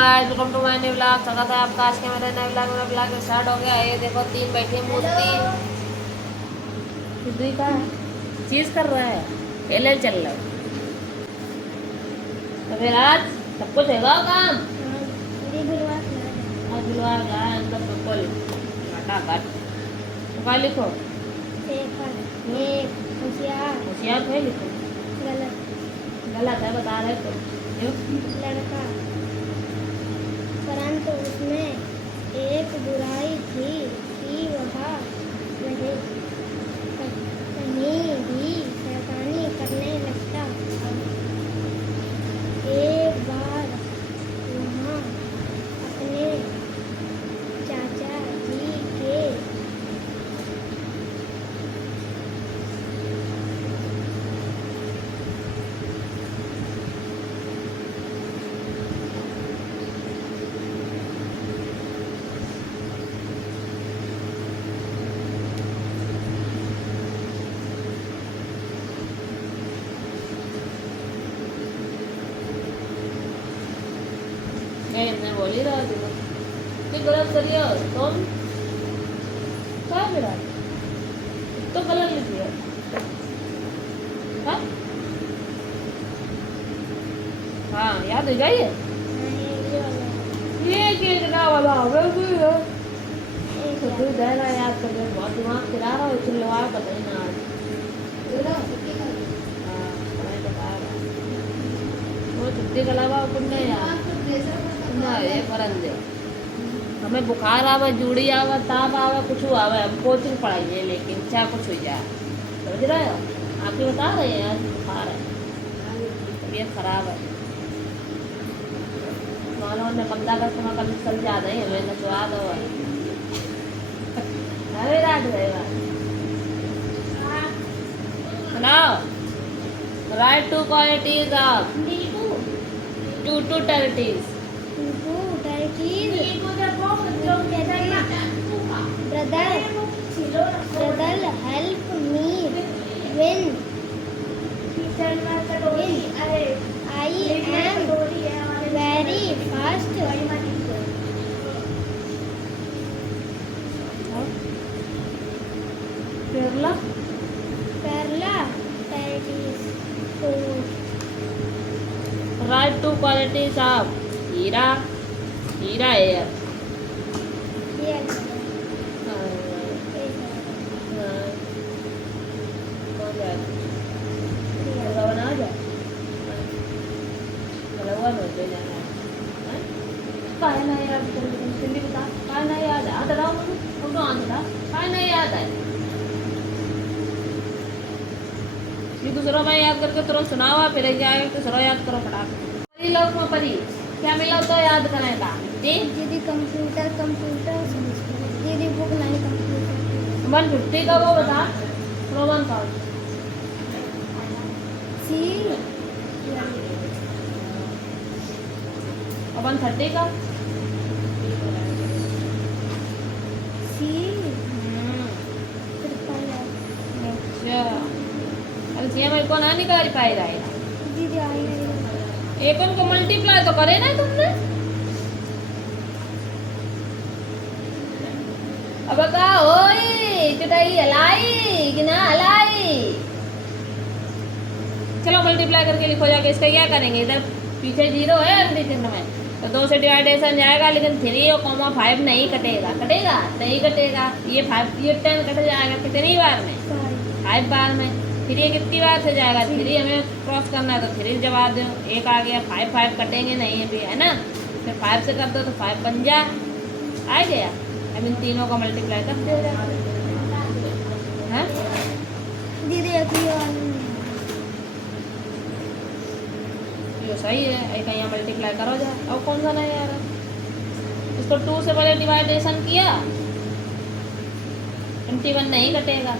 Guys, welcome to my new vlog. स्वागत है आपका आज के मेरे नए व्लॉग में। मेरा व्लॉग स्टार्ट हो गया। ये देखो 3 बैठी मूर्ति सिद्धू का चीज कर रहा है, खेले चल रहा है। तो फिर आज सब कुछ है काम। आज व्लॉग लाया अंदर बिल्कुल घाटा घाट। तो क्या लिखो? होशियार है लिखो। गलत है बता रहे तो। लड़का, परंतु उसमें एक बुराई थी कि वह कहीं भी शैतानी करने लगता। एक बार वहाँ अपने चाचा जी के मैं बोल ही रहा थी कि गलत करिए तुम। क्या मेरा तो गलत लिख दिया। हाँ याद हो जाइए। ये केकड़ा वाला होगा कोई है। तो देना याद कर ले, बहुत दिमाग खिला रहा है। चलो आ पता ही ना आज। हाँ मैं बता रहा वो छुट्टी के अलावा कुछ नहीं यार। ना ये परंदे हमें बुखार आवे, जूड़ी आवे, ताप आवे, कुछ आवे, हम कोचिंग पढ़ाइए लेकिन क्या कुछ हो जाए। समझ रहे हो? आप ही बता रहे हैं आज बुखार है, तबीयत खराब है। मानो ने 15 अगस्त में कभी चल जा रही है, मैंने तो याद हुआ अरे रात रहेगा। सुनाओ। Right two qualities of two territories. Brother, help me when I am very fast. Perla That is food. Write two qualities of Heera air. Yes. काय नाही याद हिंदी बता। काय नहीं याद है आता रहा मुझे फोटो आंदा काय नहीं याद है। ये दूसरा मैं याद करके तुरंत सुनावा फिर जाए तो सरो याद करो फटाक। परी लोग में परी क्या मिला तो याद करेगा जी। दीदी कंप्यूटर दीदी बुक नहीं कंप्यूटर। मन छुट्टी का वो बता। रोमन का सी अपन 30 का सी अच्छा। अरे सीएम को ना निकाल पाए रहा है। दीदी आई नहीं। एक को मल्टीप्लाई तो करे ना तुमने। अब का ओए चटाई हलाई कि ना हलाई। चलो मल्टीप्लाई करके लिखो जाके। इसका क्या करेंगे? इधर पीछे 0 है अगली चिन्ह में तो 2 से डिवाइडेशन जाएगा, लेकिन 3 और कॉमा 5 नहीं कटेगा। कटेगा नहीं कटेगा। ये 5 ये 10 कट जाएगा कितनी बार में? 5 बार में। फिर ये कितनी बार से जाएगा? 3 हमें क्रॉस करना है तो 3 जवाब दो। एक आ गया 5 कटेंगे नहीं अभी है ना। फिर 5 से कर दो तो 5 बन जा आ गया। अब इन तीनों का मल्टीप्लाई कर दो है। दीदी ये सही है। एक यहाँ मल्टीप्लाई करो जा। और कौन सा नहीं आ रहा? इसको 2 से पहले डिवाइडेशन किया 21 नहीं कटेगा।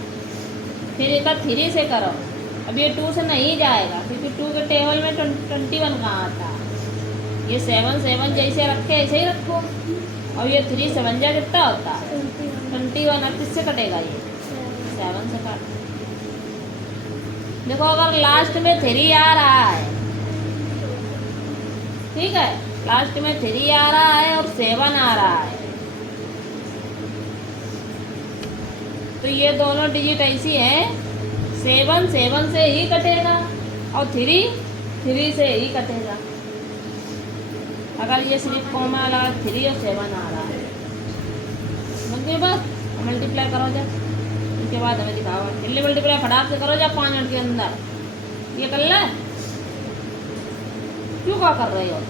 फिर एक 3 से करो। अब ये 2 से नहीं जाएगा क्योंकि 2 के टेबल में 21 कहाँ आता है। ये 7 जैसे रखे ऐसे ही रखो। और ये 3 7 जा कितना होता है? 21। अब किससे कटेगा? ये 7 से काट। देखो अगर लास्ट में 3 आ रहा है ठीक है लास्ट में 3 आ रहा है और 7 आ रहा है, तो ये दोनों डिजिट ऐसी हैं, 7 7 से ही कटेगा और 3 से ही कटेगा। अगर ये सिर्फ कॉमा लगा 3 और 7 आ रहा है, समझ गए बात। मल्टीप्लाई करो जा, उसके बाद हमें दिखाओ जल्दी मल्टीप्लाई फटाक से करो जा 5 मिनट के अंदर। ये कर ले, क्यों क्या कर रही हो?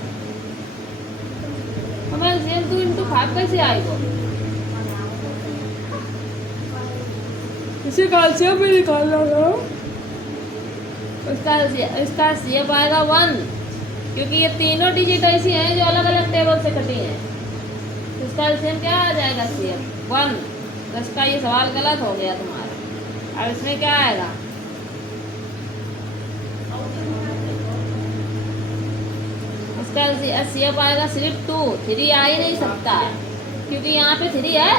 हमें 2 into 5 कैसे आएगा? इसे कैल्शियम भी निकालना है। इसका सीएफ आएगा 1, क्योंकि ये तीनों डिजिट ऐसी हैं जो अलग अलग टेबल से कटी हैं। तो इसका एलसीएम क्या आ जाएगा? सीएफ 1। तो इसका ये सवाल गलत हो गया तुम्हारा। अब इसमें क्या आएगा? इसका सीएफ आएगा सिर्फ 2, 3 आ ही नहीं सकता है, क्योंकि यहाँ पे 3 है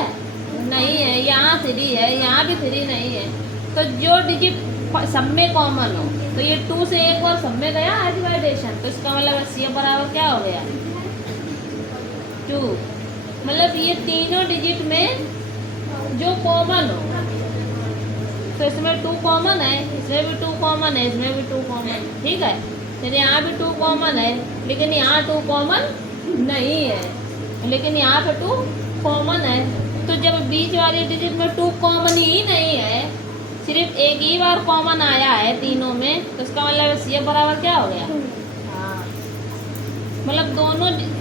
नहीं है, यहाँ 3 है, यहाँ भी 3 नहीं है। तो जो डिजिट सब में कॉमन हो, तो ये 2 से एक बार सब में गया डिवाइडेशन, तो इसका मतलब सीएफ बराबर क्या हो गया? 2। मतलब ये तीनों डिजिट में जो कॉमन हो, तो इसमें 2 कॉमन है, इसमें भी 2 कॉमन है, इसमें भी 2 कॉमन है, ठीक है। फिर यहाँ भी 2 कॉमन है, लेकिन यहाँ 2 कॉमन नहीं है, लेकिन यहाँ पे 2 कॉमन है। तो जब बीच वाली डिजिट में 2 कॉमन ही नहीं है, सिर्फ एक ही बार कॉमन आया है तीनों में, तो इसका मतलब सीएफ बराबर क्या हो गया? हाँ, मतलब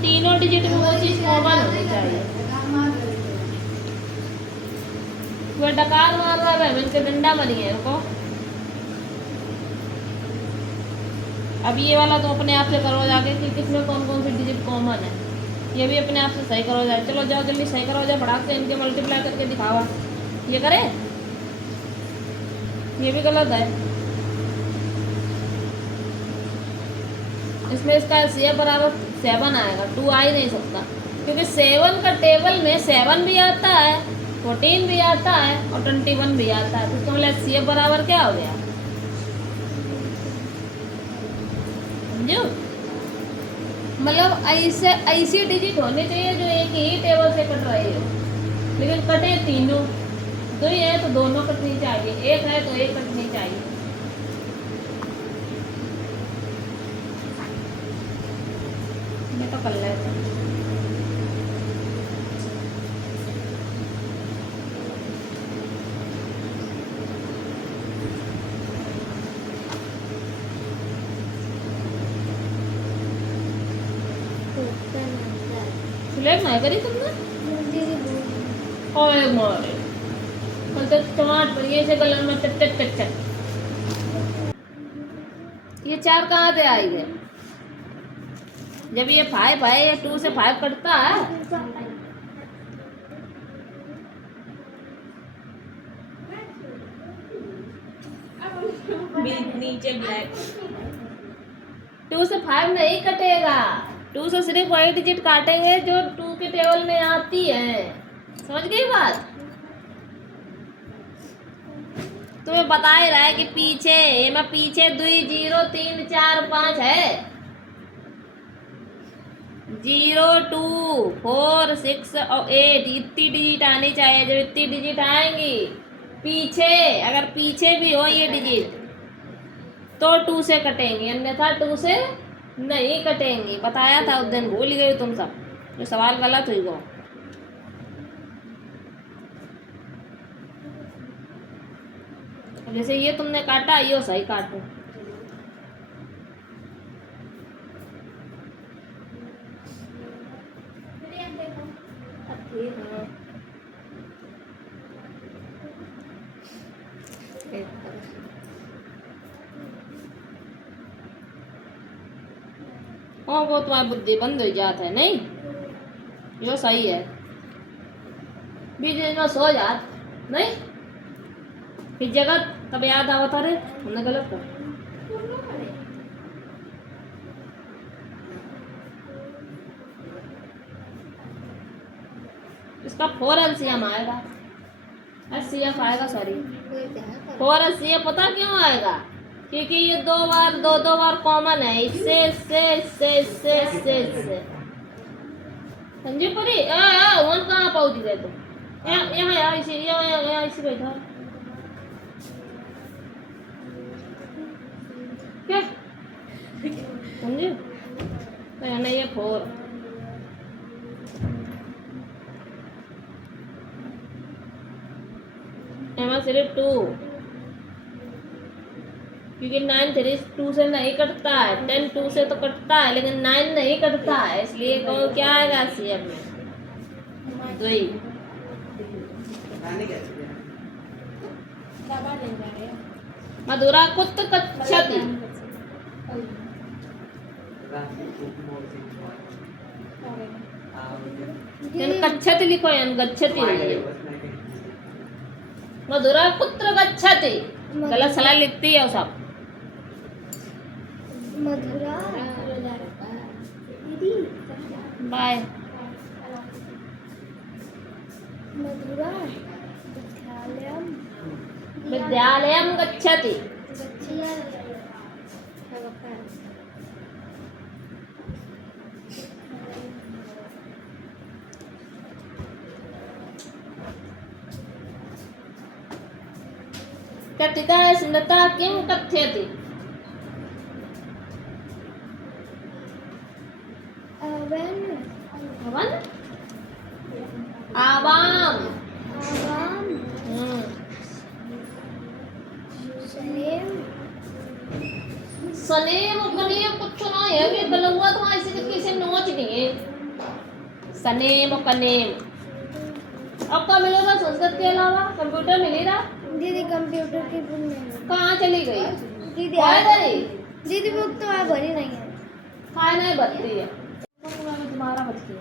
तीनों डिजिट में वो चीज़ कॉमन होनी चाहिए। वह डकार मार रहा है, इनके डंडा मरी है इनको। अब ये वाला तो अपने आप से करो जाके कि किसमें कौन कौन सी डिजिट कॉमन है, ये भी अपने आप से सही करो जाए। चलो जाओ जल्दी सही करो जाए, फटाक से इनके मल्टीप्लाई करके दिखावा। ये करे, ये भी गलत है। इसमें इसका सीएफ बराबर 7 आएगा, 2 आ ही नहीं सकता, क्योंकि 7 का टेबल में 7 भी आता है, 14 भी आता है और 21 भी आता है। तो इसका मतलब सीएफ बराबर क्या हो गया? समझो, मतलब ऐसी डिजिट होनी चाहिए जो एक ही टेबल से कट रही हो, लेकिन कटे तीनों। 2 है तो दोनों कटनी चाहिए, 1 है तो 1 कटनी चाहिए। ये तो कर लेते हैं। सिलेक्ट नहीं करी तुमने? ओए मारे मतलब टमाट पर ये से गलन में चट चट चट चट। ये 4 कहाँ से आई है? जब ये 5 है, ये 2 से 5 कटता है। नीचे ब्लैक 2 से 5 नहीं कटेगा, 2 से सिर्फ वही डिजिट काटेंगे जो 2 के टेबल में आती है। समझ गई बात? तुम्हें बता ही रहा है कि पीछे ये मैं पीछे 2 0 3 4 5 है, 0 2 4 6 और 8 इतनी डिजिट आनी चाहिए। जब इतनी डिजिट आएंगी पीछे, अगर पीछे भी हो ये डिजिट तो 2 से कटेंगी, अन्यथा 2 से नहीं कटेंगी। बताया था उस दिन, भूल गए तुम सब, जो सवाल गलत हुई गो। जैसे ये तुमने काटा, ये सही काटो। हाँ, वो तुम्हारी बुद्धि बंद हो जाता है नहीं, जो सही है। बीच में सो जात नहीं, फिर जगह तब याद आवता रे हमने गलत कर। इसका 4 एलसीएम आएगा, एचसीएफ आएगा, सॉरी 4 एलसीएफ। पता क्यों आएगा? क्योंकि ये 2 बार कॉमन है, इससे इससे इससे इससे इससे इससे। संजीवपुरी वहाँ कहाँ पहुँच गए तुम? यहाँ यहाँ यहाँ इसी यहाँ इसी बैठा क्या संजीव? नहीं ये 4 यहाँ सिर्फ 2 क्योंकि 9 3 2 से नहीं कटता है, 10 2 से तो कटता है लेकिन 9 नहीं कटता है, इसलिए कहो क्या आएगा CF में 2 मधुरा कुत्र गच्छति गच्छति लिखो यान गच्छति मधुरा कुत्र गच्छति गलत सलाह लिखती है वो सब मधुरा बाय मधुरा विद्यालयम गच्छति कथिता स्मृता किं कथ्यति अवन आवाम सनेम कनेम कुछ ना है कि गलुआ तो ऐसे किसी नोच दिए सनेम कनेम अब का मिलेगा संस्कृत के अलावा कंप्यूटर मिली रहा दीदी कंप्यूटर की बुक नहीं कहाँ चली गई दीदी क्या गई दीदी बुक तो आप भरी नहीं है खाए नहीं बचती है तुम्हारा बचती है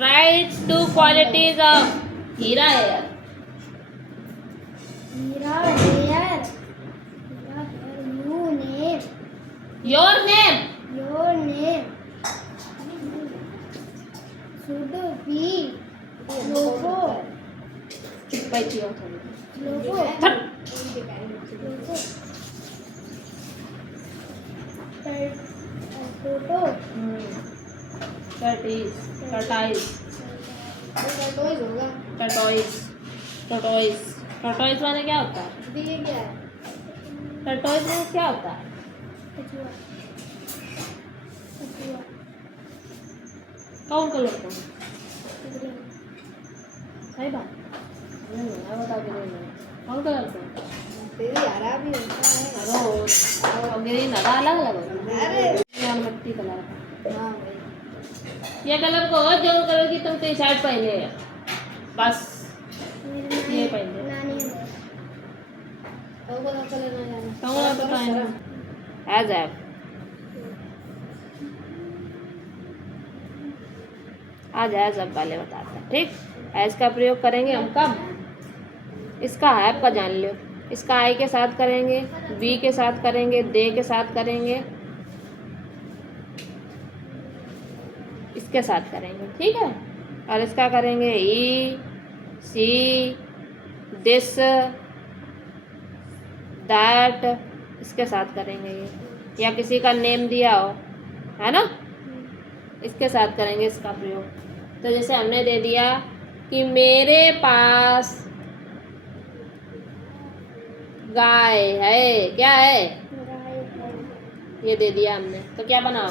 write 2 qualities of Heera here Heera here your name should be logo चुप बैठी हो logo photo टर्टोइज माने क्या होता है टर्टोइज में क्या होता है कौन कलर का सही बात नहीं मैं बता के नहीं कौन कलर का तेरी हरा भी होता है और ग्रीन अलग अलग होता है अरे मिट्टी कलर का हाँ भाई ये कलर को जो कलर की तुम टी शर्ट पहने है बस ये पहने नानी है तो वो कलर ना जाना कौन पता है एज ऐप आज एज अब वाले बताते हैं ठीक एज का प्रयोग करेंगे हम कब इसका हैव का जान लो इसका आई के साथ करेंगे बी के साथ करेंगे दे के साथ करेंगे इसके साथ करेंगे ठीक है और इसका करेंगे ई सी दिस दैट इसके साथ करेंगे ये या किसी का नेम दिया हो है ना इसके साथ करेंगे इसका प्रयोग तो जैसे हमने दे दिया कि मेरे पास गाय है क्या है ये दे दिया हमने तो क्या बना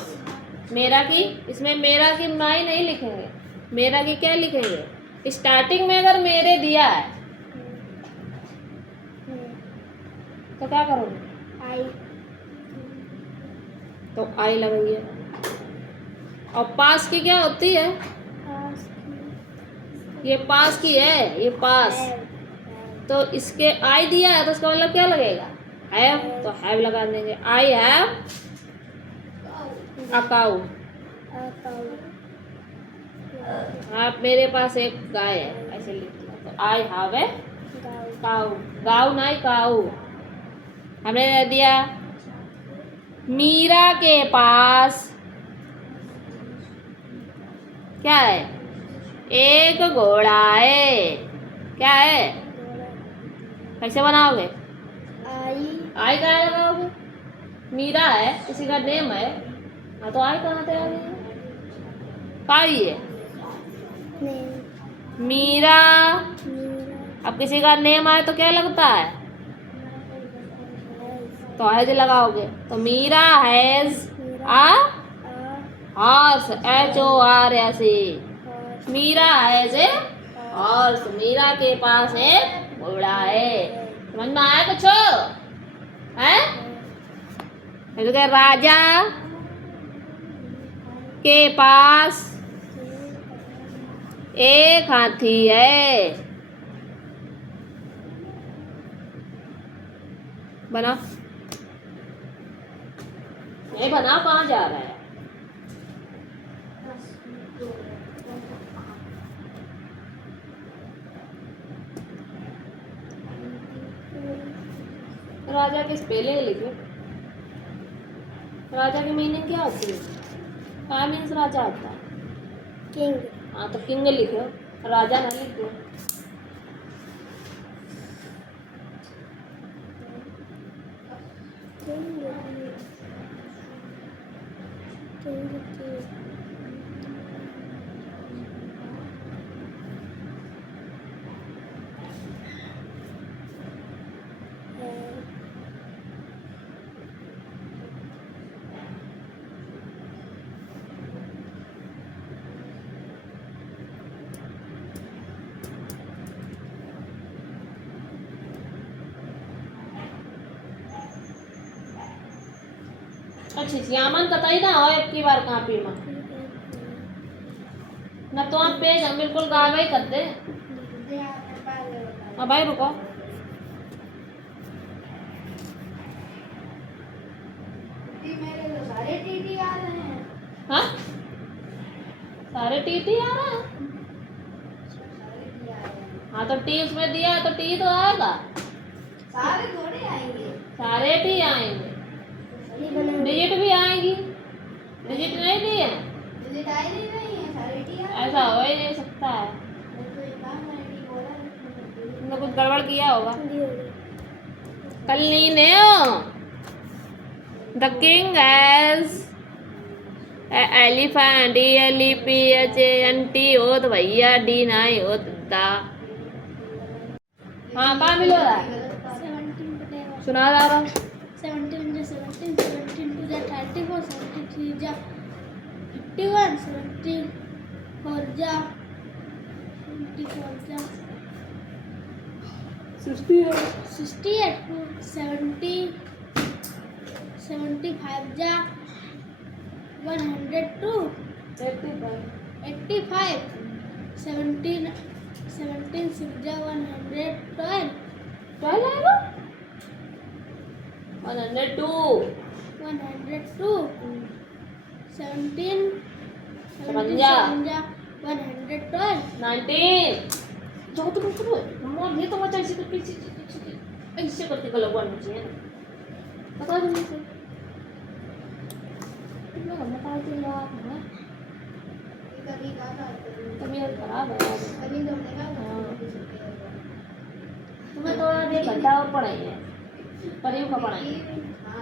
मेरा की इसमें मेरा की माई नहीं लिखेंगे मेरा की क्या लिखेंगे स्टार्टिंग में अगर मेरे दिया है तो क्या करोगे आई तो आई लगाइए और पास की क्या होती है ये पास की है ये पास तो इसके आई दिया है तो इसका मतलब क्या लगेगा हैव तो हैव लगा देंगे आई हैव अ काऊ आप मेरे पास एक गाय है ऐसे लिख दिया तो आई हैव ए काऊ गाऊ नहीं काऊ हमने दे दिया मीरा के पास क्या है एक घोड़ा है क्या है कैसे बनाओगे आई आई क्या लगाओगे मीरा है किसी का नेम है हाँ तो आई कहाँ से आ गई काई है नेम मीरा। मीरा अब किसी का नेम आए तो क्या लगता है? तो हैज लगाओगे तो Meera has a horse HORS। Meera has a horse, Meera के पास एक घोड़ा है। समझ में आया कुछ है? तो क्या राजा के पास एक हाथी है। बना ये बना, कहाँ जा रहा है? राजा की स्पेलिंग लिखो। राजा की मीनिंग क्या होती है? क्या मीन्स राजा होता है? किंग हाँ तो किंग लिखो, राजा ना लिखो। किंग किंग अच्छी यामन कतई ना हो एक की बार कापी में न तो आप पेज हम बिल्कुल गायब कर दे। हाँ भाई रुको, मेरे तो सारे टीटी आ रहे हैं। हाँ सारे टी आ रहे हैं। हाँ तो टी उसमें दिया है तो टी तो आएगा। सारे थोड़े आएंगे, सारे टी आएंगे, डिजिट भी आएंगी। डिजिट नहीं दिए डिजिट आई नहीं है, सारे टी आ ऐसा हो ही नहीं सकता है। तुमने कुछ गड़बड़ किया होगा। कल ने the king has elephant ELEPHANT हो तो भैया D नहीं हो दा। हाँ कहाँ मिल रहा है? 17 बटेगा सुना जा रहा 17 जा 17 17 2 जा 34 73 जा 51 74 जा 74 जा 68 70 75 जा 102 85 17 17 6 जा 112 आएगा 102 102 17 57 112 19 जो तो करो मोर ये तो मचा ऐसे करके लगवाना चाहिए ना। बता जल्दी से तुमने हम बता दिया यार है तबीयत खराब है तुम्हें थोड़ा देर घंटा और पढ़ाई है परियों का पढ़ाई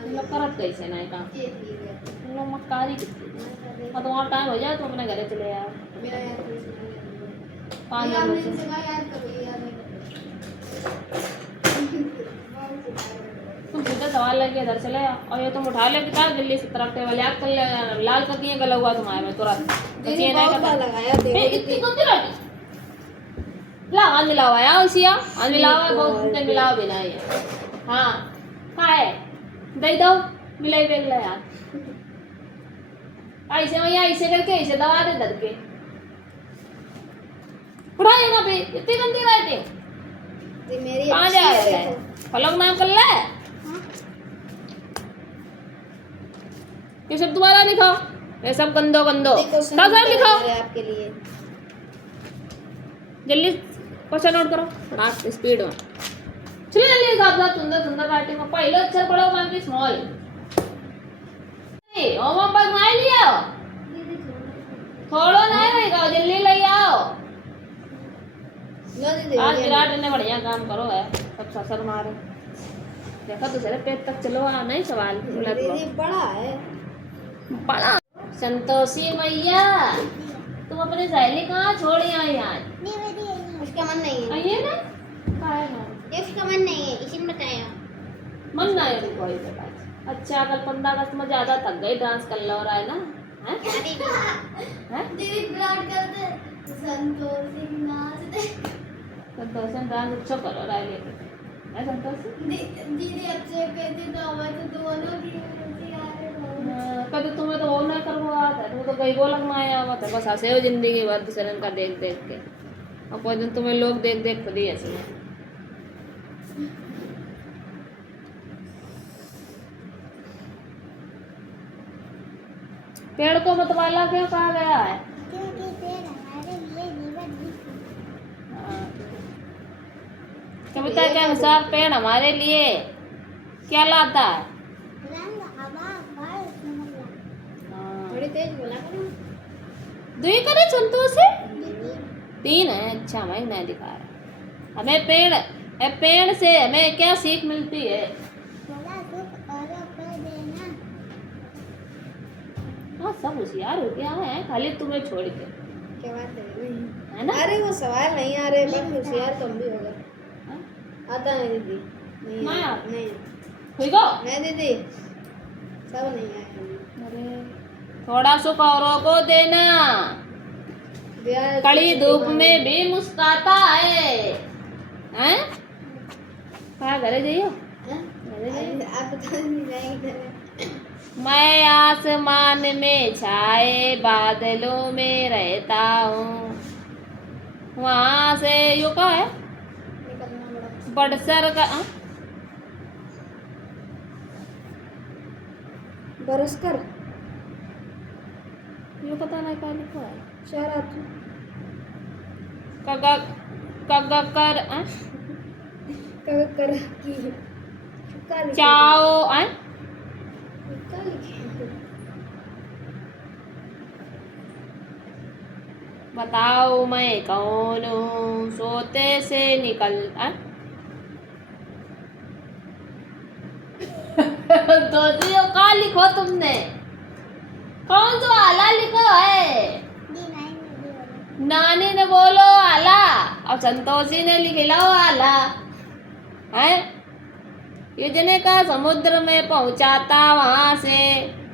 तुम लोग करत कैसे ना काम तुम लोग मक्कारी कितनी और तुम्हारा टाइम हो जाए तो अपने घरे चले आओ 5 मिनट से तुम सीधा सवाल लेके इधर चले आओ और ये तुम उठा ले किताब दिल्ली से तरफ टेबल याद कर ले लाल कर दिए गला हुआ तुम्हारे में तुरंत बचिए नहीं करता लगाया इतनी कौन सी रोटी ला आज मिलावा यार उसिया आज मिलावा बहुत दिन मिलावा भी नहीं है। हाँ कहाँ है दे दो मिलाई बेग ले यार ऐसे में ऐसे करके ऐसे दबा दे दर के उड़ा यहाँ पे इतनी गंदी राइटिंग कहाँ जा रहे हैं फलों नाम कर ले ये सब दोबारा लिखो ये सब गंदो गंदो सब लिखो आपके लिए जल्दी क्वेश्चन नोट करो फास्ट स्पीड में चलिए जल्दी साथ सुंदर सुंदर राइटिंग में पहले अक्षर पढ़ो बाकी स्मॉल होमवर्क नहीं लिया थोड़ा नहीं रहेगा जल्दी ले आओ आज विराट ने बढ़िया काम करो है सब ससर मारे देखा दूसरे पेज तक चलो नहीं सवाल बड़ा है बड़ा संतोषी मैया तुम अपनी सहेली कहाँ छोड़ी आई आज? उसका मन नहीं है, आइए ना, कहाँ है ना? ये उसका मन नहीं है, इसी में बताया। मन ना है कोई से बात। अच्छा, कल 15 अगस्त में ज्यादा थक गई, डांस कर लो रहा है ना? हैं? हैं? दीदी ब्रांड करते संतोषी नाच दे। संतोषन डांस अच्छा करो रहा है लेके। है संतोषी? दीदी अच्छे कहती तो हमें तो दोनों की खुशी आ रही। कभी तुम्हें तो और नहीं करवा था, तुम तो गई बोलक में आया हुआ था, बस हंसे हो जिंदगी भर दूसरे का देख देख के। और कोई दिन तुम्हें लोग देख देख खुद ही हंसे। पेड़ को मतवाला क्यों कहा गया है? क्योंकि पेड़ हमारे लिए जीवन भी हाँ। कविता के अनुसार पेड़ हमारे लिए क्या लाता है? रंग, हवा, फल, सुंदर। हाँ। थोड़ी तेज बोला करो। दुई करे संतोष है? दीदी 3 है। अच्छा, मैं नहीं दिखा रहा। हमें पेड़ से हमें क्या सीख मिलती है? थोड़ा सुख और फल देना। हाँ, सब होशियार हो गया है, खाली तुम्हें छोड़ के। क्या बात है ना? अरे वो सवाल नहीं आ रहे, बस होशियार तुम भी होगा। हाँ? आता नहीं दीदी, नहीं आता। नहीं हुई गो? नहीं दीदी, सब नहीं आया। अरे थोड़ा सुख औरों को देना, कड़ी धूप में भी मुस्कुराता है। हैं? कहाँ घरे जाइयो? घरे जाइयो? आप बता नहीं। मैं आसमान में छाए बादलों में रहता हूँ, वहाँ से यू का है बड़सर का बरसकर यू पता नहीं क्या लिखा है। शराब कगा कगकर कर की चाओ बताओ मैं कौन हूँ, सोते से निकल दोषियों का लिखो तुमने, कौन सा आला लिखो है? नानी ने बोलो आला, और संतोषी ने लिख लो आला है। युजने का समुद्र में पहुंचाता, वहां से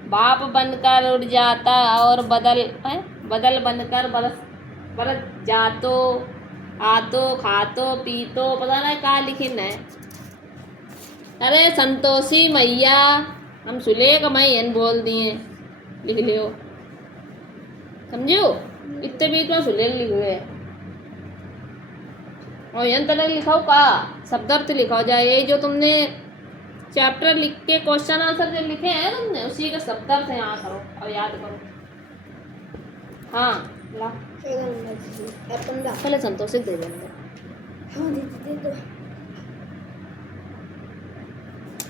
बाप बनकर उड़ जाता और बदल बनकर बरस जातो, आतो खातो पीतो, पता नहीं कहाँ लिखिन है। अरे संतोषी मैया, हम सुलेख मैयन बोल दिए, लिख लियो, समझो? इतने बीच में सुलेख लिख गए और यंत्र लिखाओ का शब्दार्थ लिखा जाए। यही जो तुमने चैप्टर लिख के क्वेश्चन आंसर जो लिखे हैं तुमने, उसी का शब्दार्थ यहाँ करो और याद करो। हाँ ला पहले संतोषी दे देंगे।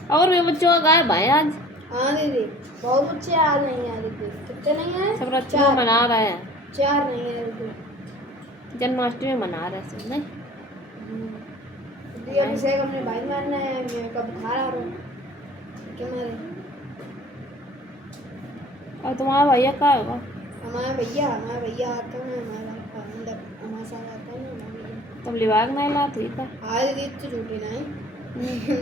और भी बच्चों का गायब है आज। हाँ दीदी, बहुत बच्चे आ नहीं है दीदी, कितने नहीं है? सब बच्चे मना रहे हैं, 4 नहीं है दीदी। जन्माष्टमी मना रहे सब नहीं। दीदी अभिषेक अपने भाई मारना है, मैं कब खा रहा हूँ क्या मारे? और तुम्हारा भैया क्या होगा? हमारा भैया आता है, हमारे साथ आता है ना हमारा भैया। तुम लिवाग नहीं ला थी का? आज दीदी तो झूठी नहीं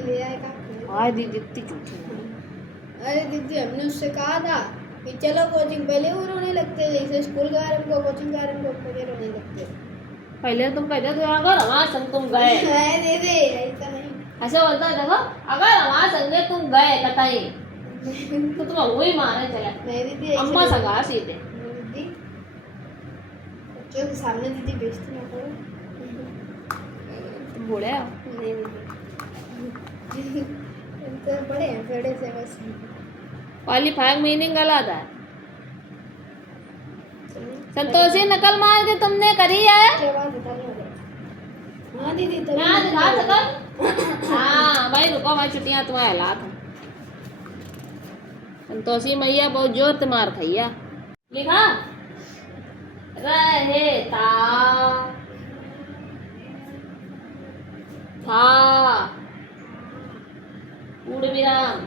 ले आए का? आज दीदी इतनी झूठी नहीं। अरे दीदी हमने उससे कहा था कि चलो कोचिंग, पहले वो रोने लगते, जैसे स्कूल का आरंभ को कोचिंग का आरंभ को पहले रोने लगते। पहले तुम कहते थे अगर हमारे संग तुम गए, नहीं दीदी ऐसा नहीं। ऐसा बोलता है देखो, अगर हमारे संगे तुम गए कतई तो तुम्हें वही मारे चले। नहीं दीदी ऐसे अम्मा नहीं। संगा सीधे। दीदी बच्चों के सामने दीदी बेइज्जती ना करो। तुम बूढ़े हो। नहीं दीदी तो बड़े हैं, बड़े से बस। क्वालिफाइंग मीनिंग गलत है। संतोषी नकल मार के तुमने करी है? क्या बात बताने वाले? हाँ दीदी तो मैं दिखा सकल? हाँ भाई रुको, भाई छुट्टियां तुम्हारे हालात हैं। संतोषी मैया बहुत जोर से मार खैया। लिखा रहता था पूर्ण विराम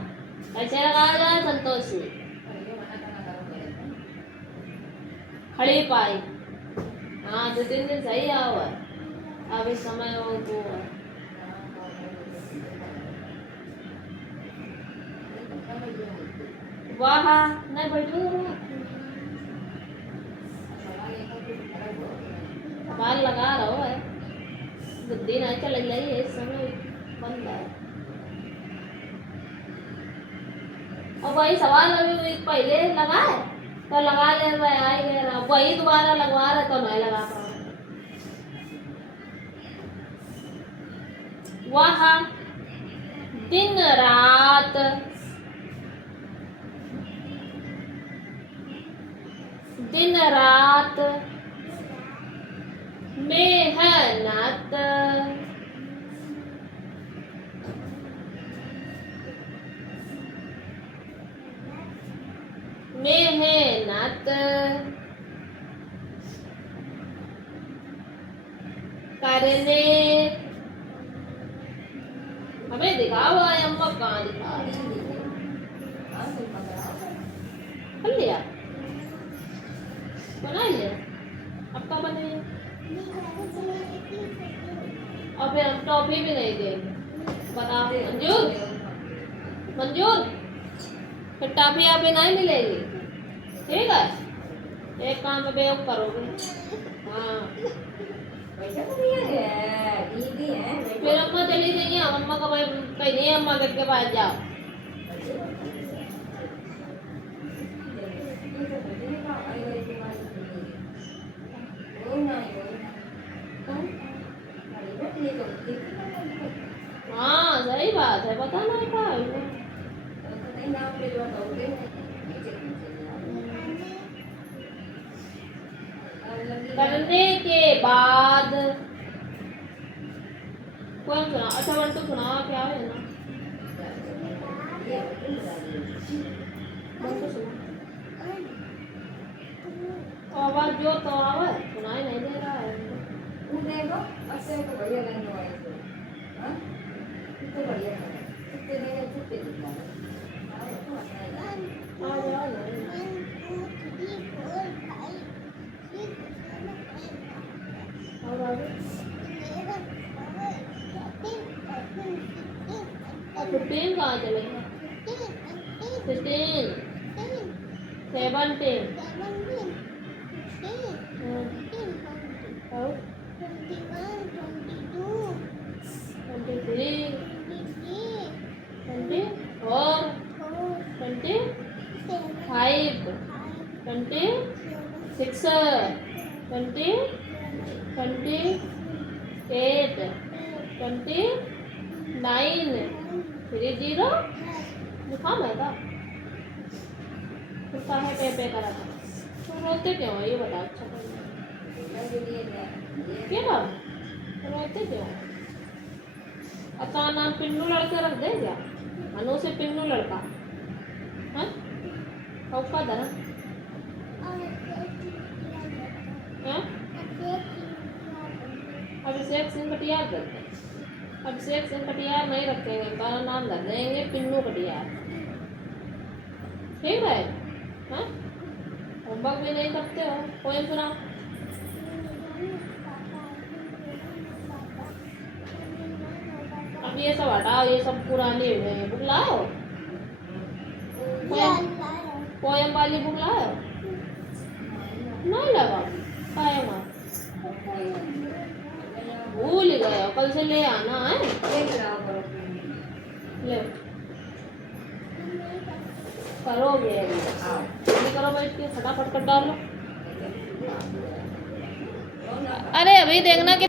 कैसे लगाया जाए? संतोषी खड़ी पाई हाँ 2-3 दिन सही आओ है अभी समय हो तो है वाह नहीं बैठो बाल लगा रहा है बुद्धि नहीं चल रही है इस समय बंद है और वही सवाल अभी पहले लगाए तो लगा ले आई गया वही दोबारा लगवा रहे तो नहीं लगा पा रहे वह दिन रात मेहनत करने हमें दिखाओ आए अम्मा कहाँ दिखा कर लिया बना लिया अब कब बने और फिर हम टॉफी भी नहीं देंगे बता मंजूर मंजूर फिर टॉफी आप ही नहीं मिलेगी ठीक है एक काम में बेवकूफ करोगे हाँ फिर अम्मा चली जाइए अम्मा का भाई कहीं नहीं अम्मा गेट के पास जाओ हाँ सही बात है पता नहीं था करने के बाद कौन सुना अच्छा वन तो सुना क्या है ना वन तो सुना तो आवाज जो तो आवाज सुनाई नहीं दे रहा है फिफ्टीन कहाँ चले 16 17 23 24 25 26 20 28 29 30 लिखा मैं था तो है पे करा था तो रोते क्यों ये बता अच्छा क्या बात रोते क्यों अच्छा नाम पिन्नू लड़के रख दे क्या अनु से पिन्नू लड़का हाँ का दर अभिषेक सिंह कटियार करते अभिषेक सिंह कटियार नहीं रखेंगे का नाम रख देंगे पिन्नू कटियार ठीक है हाँ होमवर्क भी नहीं करते हो पोएम सुनाओ अब ये सब हटाओ ये सब पुरानी हो गई बुक लाओ पोएम वाली बुक लाओ नहीं लगा पाएगा भूल गए कल से ले आना है ले करोगे नहीं करो बैठ के फटाफट कर डालो अरे अभी देखना कि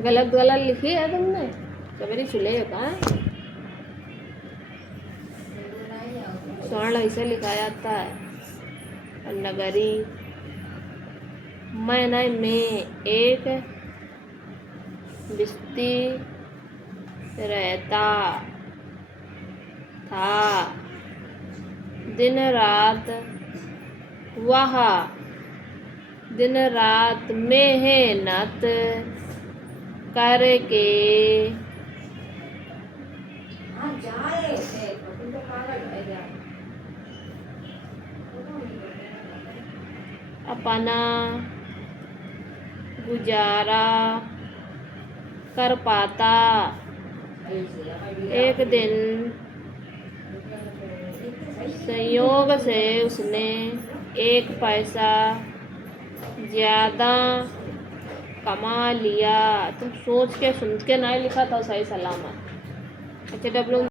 गलत गलत लिखी है तुमने तो मेरी चुले होता है स्वर्ण ऐसे लिखा जाता है नगरी मैंने में एक बिस्ती रहता था दिन रात वह दिन रात मेहनत करके अपना गुजारा कर पाता। एक दिन संयोग से उसने एक पैसा ज़्यादा कमा लिया। तुम सोच के सुन के नहीं लिखा था सही सलामत। अच्छा डब्लू